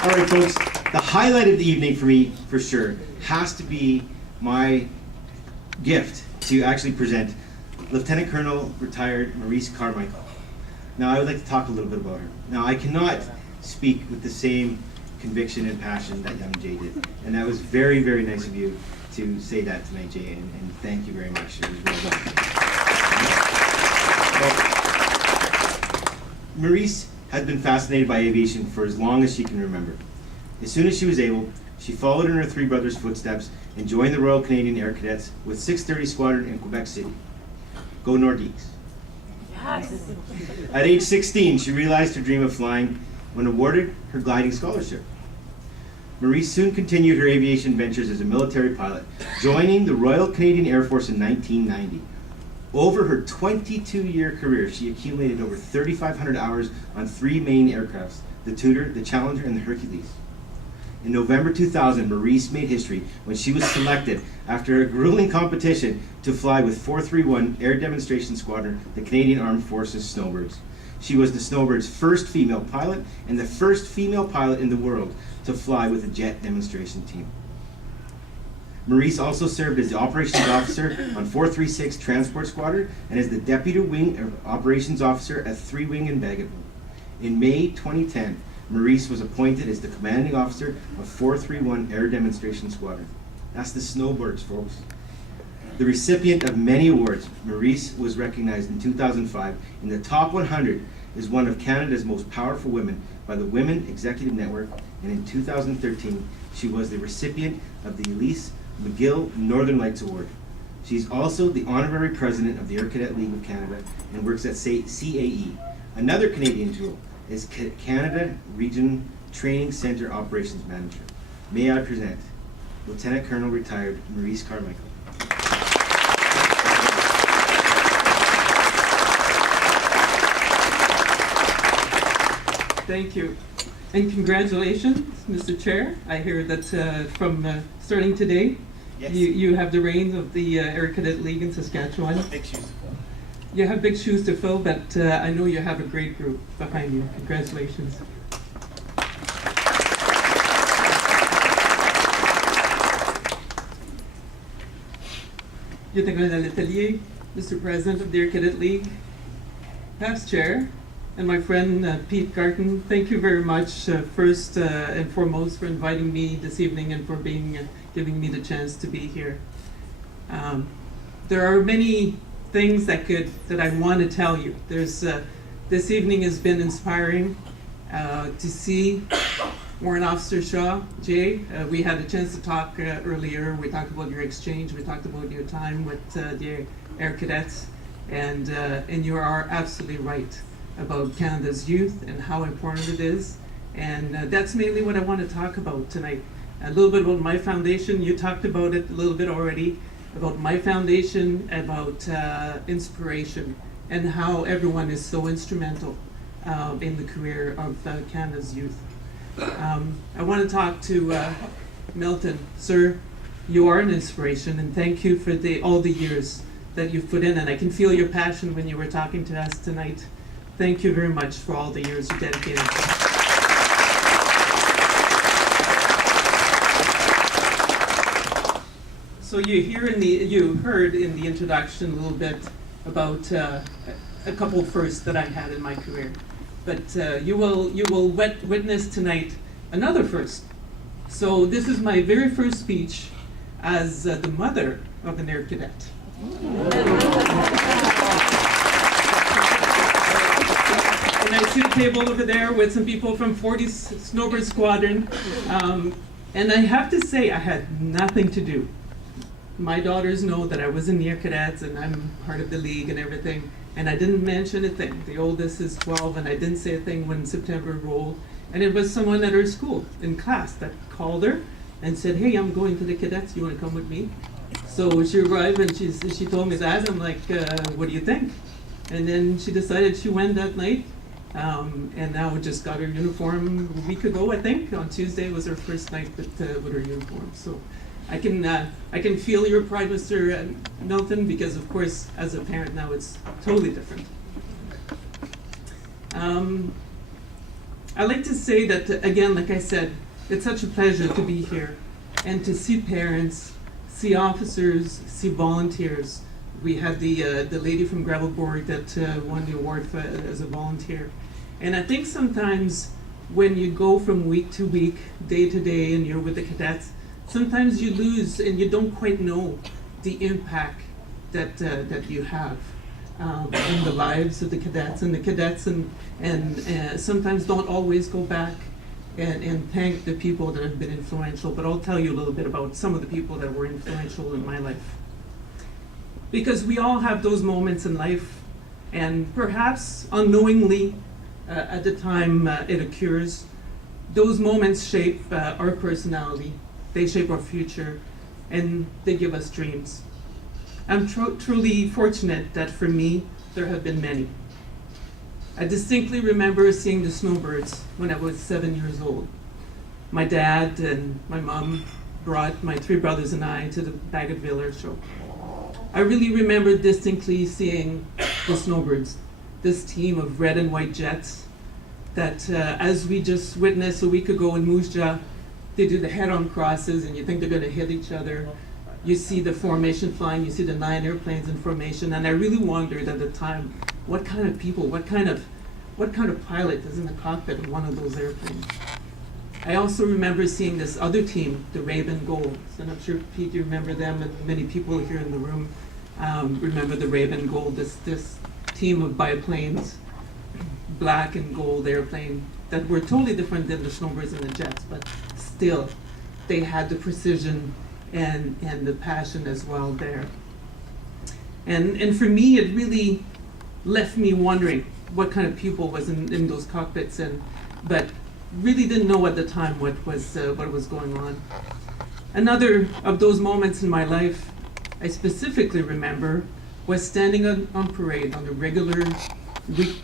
All right, folks, the highlight of the evening for me, for sure, has to be my gift to actually present Lieutenant Colonel retired Maryse Carmichael. Now, I would like to talk a little bit about her. Now, I cannot speak with the same conviction and passion that young Jay did, and that was very, very nice of you to say that tonight, Jay, and thank you very much. It was well done. Well, Maryse has been fascinated by aviation for as long as she can remember. As soon as she was able, she followed in her three brothers' footsteps and joined the Royal Canadian Air Cadets with 630 Squadron in Quebec City. Go Nordiques. Yes. At age 16, she realized her dream of flying when awarded her gliding scholarship. Maryse soon continued her aviation ventures as a military pilot, joining the Royal Canadian Air Force in 1990. Over her 22-year career, she accumulated over 3,500 hours on three main aircrafts, the Tudor, the Challenger, and the Hercules. In November 2000, Maryse made history when she was selected after a grueling competition to fly with 431 Air Demonstration Squadron, the Canadian Armed Forces Snowbirds. She was the Snowbirds' first female pilot and the first female pilot in the world to fly with a jet demonstration team. Maryse also served as the operations officer on 436 Transport Squadron and as the deputy wing operations officer at 3 Wing in Bagotville. In May 2010, Maryse was appointed as the commanding officer of 431 Air Demonstration Squadron. That's the Snowbirds, folks. The recipient of many awards, Maryse was recognized in 2005 in the top 100 as one of Canada's most powerful women by the Women Executive Network, and in 2013, she was the recipient of the Elise McGill Northern Lights Award. She's also the honorary president of the Air Cadet League of Canada and works at CAE. Another Canadian jewel is Canada Region Training Center Operations Manager. May I present Lieutenant Colonel retired Maryse Carmichael. Thank you. And congratulations, Mr. Chair. I hear that from starting today, Yes. you have the reins of the Air Cadet League in Saskatchewan. Big shoes to fill. You have big shoes to fill, but I know you have a great group behind you. Congratulations. Lieutenant Colonel Letelier, Mr. President of the Air Cadet League, past chair, and my friend Pete Garton, thank you very much first and foremost for inviting me this evening and for giving me the chance to be here. There are many things that I want to tell you. This evening has been inspiring to see Warrant Officer Shaw, Jay. We had a chance to talk earlier. We talked about your exchange. We talked about your time with the Air Cadets, and you are absolutely right about Canada's youth and how important it is. And that's mainly what I want to talk about tonight. A little bit about my foundation. You talked about it a little bit already, about my foundation, about inspiration, and how everyone is so instrumental in the career of Canada's youth. I want to talk to Milton. Sir, you are an inspiration, and thank you for all the years that you've put in, and I can feel your passion when you were talking to us tonight. Thank you very much for all the years you dedicated. So you heard in the introduction a little bit about a couple firsts that I had in my career, but you will witness tonight another first. So this is my very first speech as the mother of an Air Cadet. And I see a table over there with some people from 40 Snowbird Squadron, and I have to say I had nothing to do. My daughters know that I was in the Air Cadets and I'm part of the league and everything, and I didn't mention a thing. The oldest is 12, and I didn't say a thing when September rolled. And it was someone at her school in class that called her and said, "Hey, I'm going to the cadets. You want to come with me?" So she arrived and she told me that. I'm like, "What do you think?" And then she decided she went that night. And now we just got her uniform a week ago, I think. On Tuesday was her first night with her uniform. So I can feel your pride, Mr. Milton, because of course, as a parent now, it's totally different. I like to say that, again, like I said, it's such a pleasure to be here and to see parents, see officers, see volunteers. We had the lady from Gravelboard that won the award for, as a volunteer. And I think sometimes when you go from week to week, day to day, and you're with the cadets, sometimes you lose and you don't quite know the impact that you have in the lives of the cadets. And the cadets and sometimes don't always go back and thank the people that have been influential. But I'll tell you a little bit about some of the people that were influential in my life. Because we all have those moments in life, and perhaps unknowingly at the time it occurs, those moments shape our personality, they shape our future, and they give us dreams. I'm truly fortunate that for me, there have been many. I distinctly remember seeing the Snowbirds when I was 7 years old. My dad and my mom brought my 3 brothers and I to the Bagotville Air Show. I really remember distinctly seeing the Snowbirds, this team of red and white jets that, as we just witnessed a week ago in Moose Jaw, they do the head-on crosses and you think they're going to hit each other. You see the formation flying, you see the 9 airplanes in formation, and I really wondered at the time, what kind of people, what kind of pilot is in the cockpit of one of those airplanes? I also remember seeing this other team, the Raven Golds, and I'm sure, Pete, you remember them, and many people here in the room remember the Raven Gold, this team of biplanes, black and gold airplane, that were totally different than the Snowbirds and the jets, but still, they had the precision and the passion as well there. And for me, it really left me wondering what kind of people was in those cockpits, but really didn't know at the time what was going on. Another of those moments in my life I specifically remember was standing on parade, on the regular week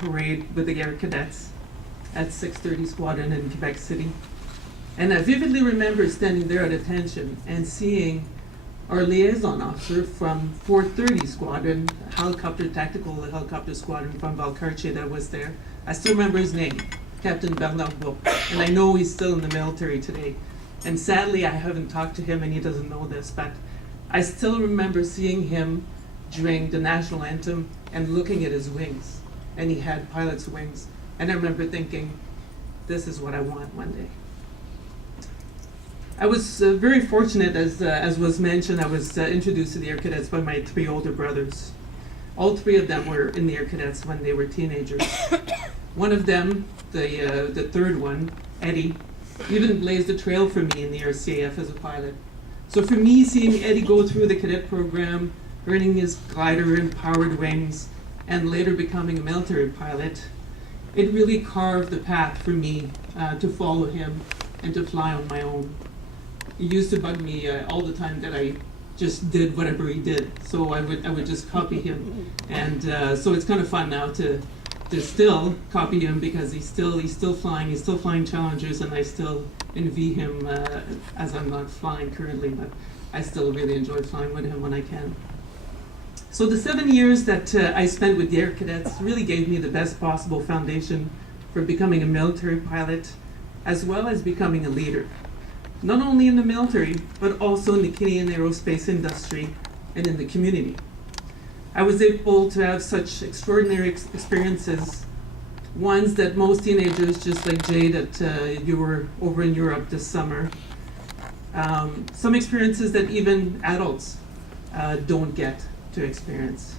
parade with the Air Cadets at 630 Squadron in Quebec City. And I vividly remember standing there at attention and seeing our liaison officer from 430 Squadron, tactical helicopter squadron from Valcartier that was there. I still remember his name, Captain Bernard Bourg, and I know he's still in the military today. And sadly, I haven't talked to him and he doesn't know this, but I still remember seeing him during the national anthem and looking at his wings, and he had pilot's wings. And I remember thinking, this is what I want one day. I was very fortunate, as was mentioned, I was introduced to the Air Cadets by my 3 older brothers. All 3 of them were in the Air Cadets when they were teenagers. One of them, the third one, Eddie, even blazed the trail for me in the RCAF as a pilot. So for me, seeing Eddie go through the cadet program, earning his glider and powered wings, and later becoming a military pilot, it really carved the path for me to follow him and to fly on my own. It used to bug me all the time that I just did whatever he did, so I would just copy him, and so it's kind of fun now to still copy him because he's still flying Challengers, and I still envy him as I'm not flying currently, but I still really enjoy flying with him when I can. So the 7 years that I spent with the Air Cadets really gave me the best possible foundation for becoming a military pilot, as well as becoming a leader. Not only in the military, but also in the Canadian aerospace industry and in the community. I was able to have such extraordinary experiences, ones that most teenagers, just like Jay, that you were over in Europe this summer, some experiences that even adults don't get to experience.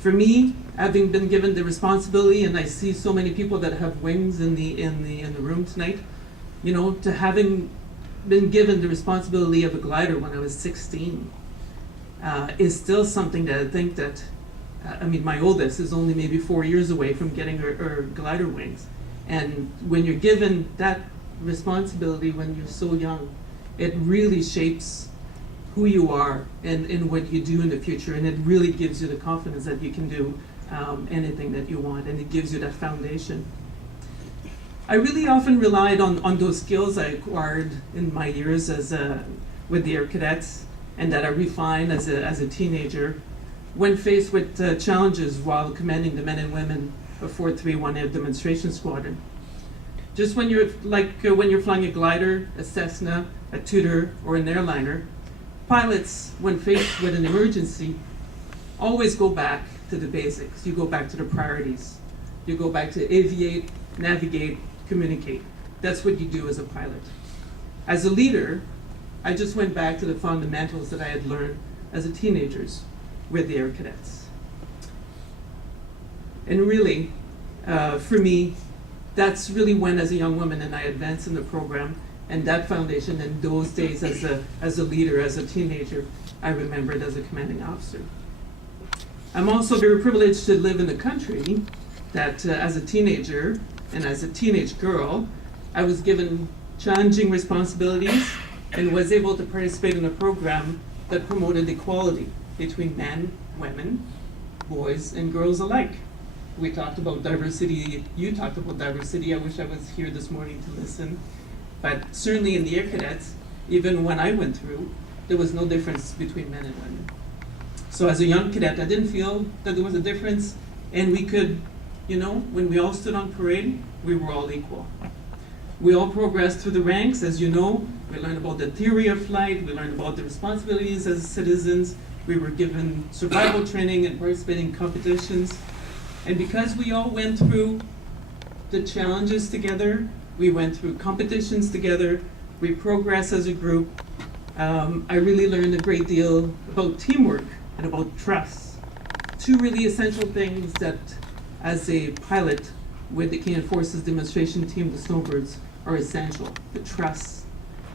For me, having been given the responsibility, and I see so many people that have wings in the room tonight, you know, to having been given the responsibility of a glider when I was 16 is still something that I think that, I mean, my oldest is only maybe 4 years away from getting her glider wings. And when you're given that responsibility when you're so young, it really shapes who you are and what you do in the future, and it really gives you the confidence that you can do anything that you want, and it gives you that foundation. I really often relied on those skills I acquired in my years with the Air Cadets, and that I refined as a teenager when faced with challenges while commanding the men and women a 431 Air Demonstration Squadron. Just when you're when you're flying a glider, a Cessna, a Tudor, or an airliner, pilots, when faced with an emergency, always go back to the basics. You go back to the priorities. You go back to aviate, navigate, communicate. That's what you do as a pilot. As a leader, I just went back to the fundamentals that I had learned as a teenager with the Air Cadets. And really, for me, that's really when, as a young woman, and I advanced in the program, and that foundation, and those days as a leader, as a teenager, I remembered as a commanding officer. I'm also very privileged to live in a country that, as a teenager and as a teenage girl, I was given challenging responsibilities and was able to participate in a program that promoted equality between men, women, boys, and girls alike. We talked about diversity, you talked about diversity. I wish I was here this morning to listen. But certainly in the Air Cadets, even when I went through, there was no difference between men and women. So as a young cadet, I didn't feel that there was a difference, and we could, when we all stood on parade, we were all equal. We all progressed through the ranks, as you know. We learned about the theory of flight, we learned about the responsibilities as citizens, we were given survival training and participating in competitions. And because we all went through the challenges together, we went through competitions together, we progressed as a group, I really learned a great deal about teamwork and about trust. Two really essential things that, as a pilot with the Canadian Forces demonstration team, the Snowbirds, are essential: the trust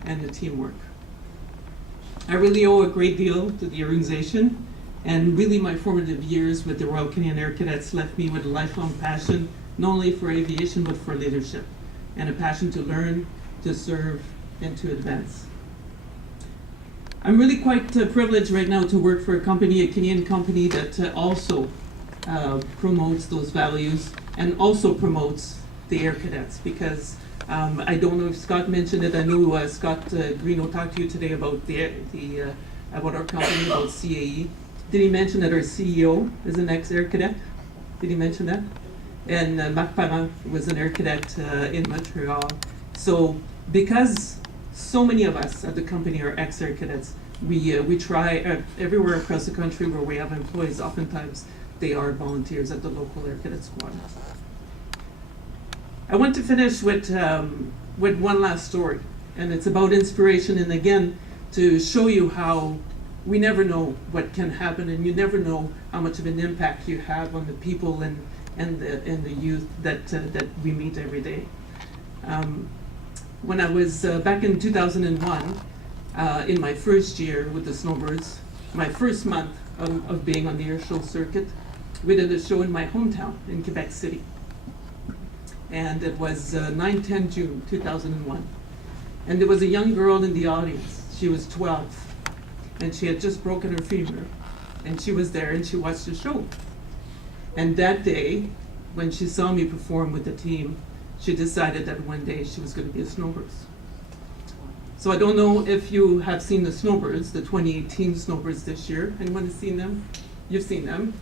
and the teamwork. I really owe a great deal to the organization, and really my formative years with the Royal Canadian Air Cadets left me with a lifelong passion, not only for aviation, but for leadership, and a passion to learn, to serve, and to advance. I'm really quite privileged right now to work for a company, a Canadian company, that also promotes those values and also promotes the Air Cadets, because I don't know if Scott mentioned it. I know Scott Greeno talked to you today about about our company, about CAE. Did he mention that our CEO is an ex-Air Cadet? Did he mention that? And Marc Parent was an Air Cadet in Montreal. So because so many of us at the company are ex-Air Cadets, we try everywhere across the country where we have employees, oftentimes they are volunteers at the local Air Cadet squadron. I want to finish with one last story, and it's about inspiration, and again, to show you how we never know what can happen, and you never know how much of an impact you have on the people and the youth that we meet every day. When I was back in 2001, in my first year with the Snowbirds, my first month of being on the air show circuit, we did a show in my hometown in Quebec City. And it was 9/10 June 2001. And there was a young girl in the audience. She was 12, and she had just broken her femur. And she was there and she watched the show. And that day, when she saw me perform with the team, she decided that one day she was going to be a Snowbirds. So I don't know if you have seen the Snowbirds, the 2018 Snowbirds this year. Anyone has seen them? You've seen them.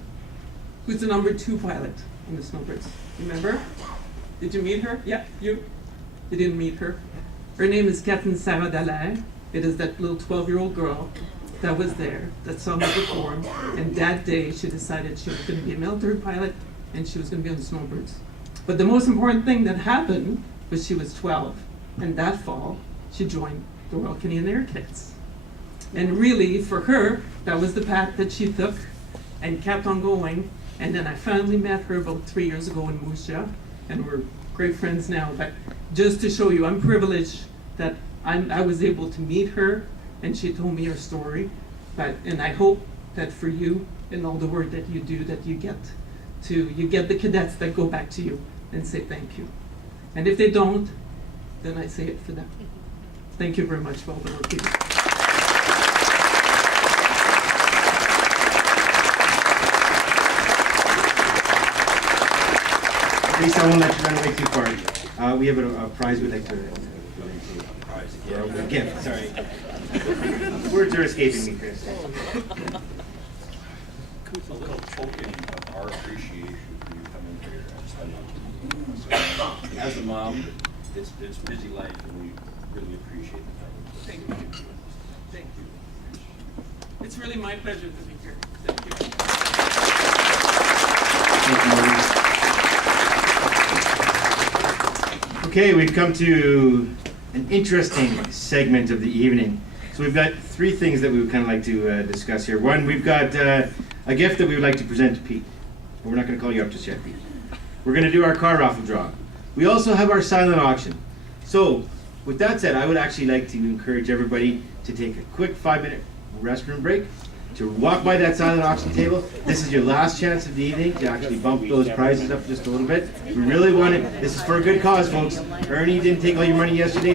Who's the number 2 pilot in the Snowbirds? Remember? Did you meet her? Yeah, you didn't meet her. Her name is Captain Sarah Dallaire. It is that little 12-year-old girl that was there, that saw me perform, and that day she decided she was going to be a military pilot and she was going to be on the Snowbirds. But the most important thing that happened was she was 12, and that fall she joined the Royal Canadian Air Cadets. And really, for her, that was the path that she took and kept on going. And then I finally met her about 3 years ago in Moose Jaw, and we're great friends now. But just to show you, I'm privileged that I was able to meet her, and she told me her story. And I hope that for you and all the work that you do, that you get the cadets that go back to you and say thank you. And if they don't, then I say it for them. Thank you very much for all the work you do. Maryse, I won't let you run away too far. We have a prize we'd like to a gift, sorry. Words are escaping me, Chris. A little token of our appreciation for you coming here. spend on TV. So, as a mom, it's busy life, and we really appreciate the time. Thank you. Thank you. It's really my pleasure to be here. Thank you. Thank you, Maryse. Okay, we've come to an interesting segment of the evening. So we've got three things that we would kind of like to discuss here. One, we've got a gift that we would like to present to Pete. But we're not going to call you up just yet, Pete. We're going to do our car raffle draw. We also have our silent auction. So, with that said, I would actually like to encourage everybody to take a quick 5-minute restroom break, to walk by that silent auction table. This is your last chance of the evening to actually bump those prizes up just a little bit. We really want it. This is for a good cause, folks. Ernie didn't take all your money yesterday.